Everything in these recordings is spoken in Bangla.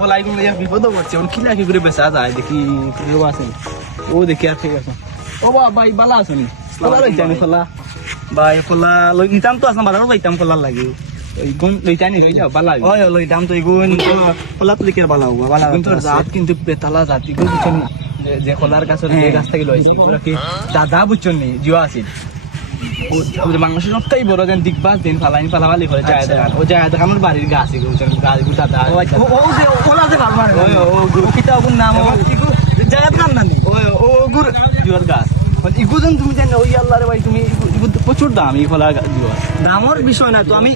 কলাই কোন বিপদ পড়ছে ওর কি লাগে করে বেচা যায় দেখি কেউ আছেন ও দেখি আর ঠিক আছে ও ভাই বালা আছেন কলা লইতাম কলা ভাই কলা লই নিতাম তো আসলাম বাজারও যাইতাম কলার লাগে ওই গুণ লইতানি লই যাও বালা ওই লইতাম তো এই গুণ কলা তো দেখে বালা হবো বালা কিন্তু জাত কিন্তু বেতালা জাত এগুলো বুঝছেন না যে কলার গাছের যে গাছ থেকে লইছে এগুলো কি দাদা বুঝছেন নি জিও আছে মাংসের সবটাই বড় দেন দিকবাস দিন ফালাইনি ফালাফালি করে যায় দেখান ও যায় দেখান আমার বাড়ির গাছ এগুলো গাছগুলো দাদা ও যে ওলা যে ভাল মানে ও গুরু কিতা ওগুর নাম জায়গা কান না ও গুরু জিওর গাছ ইগুজন তুমি জানো ওই আল্লাহ রে ভাই তুমি প্রচুর দাম এই ফলা জিও দামর বিষয় না তো আমি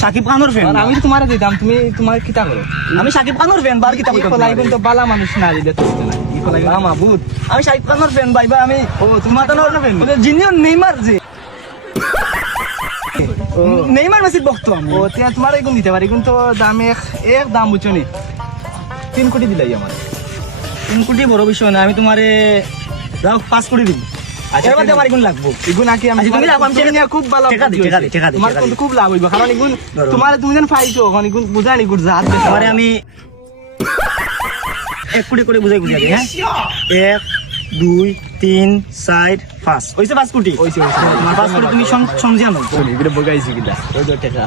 সাকিব খানের ফ্যান আমি তোমারে দিতাম তুমি তোমার কিতা করো আমি সাকিব খানের ফ্যান বার কিতা করো ফলাই কিন্তু বালা মানুষ না দিলে তো না এই ফলাই মাহবুব আমি সাকিব খানের ফ্যান ভাই ভাই আমি ও তোমার তো না ফ্যান জিনিও নেইমার যে নেইমার মেসির ভক্ত আমি ও তিয়া তোমার এগুন দিতে পারি কিন্তু দাম এক দাম বুঝছো নি 3 কোটি দিলাই আমার 3 কোটি বড় বিষয় না আমি তোমারে দাও 5 কোটি দিব আচ্ছা এবার আমার এগুন লাগবো এগুন নাকি আমি তুমি লাভ আমি নিয়ে খুব ভালো টাকা দি তোমার কিন্তু খুব লাভ হইবা কারণ এগুন তুমি যেন পাইছো এখন এগুন বুঝানি এগুন জাত আমারে আমি 1 কোটি করে বুঝাই বুঝাই হ্যাঁ 1 2 3 4 5 হইছে 5 কোটি হইছে 5 কোটি তুমি সমঝে আনো এগুলো বগাইছি কিলা ওই টাকা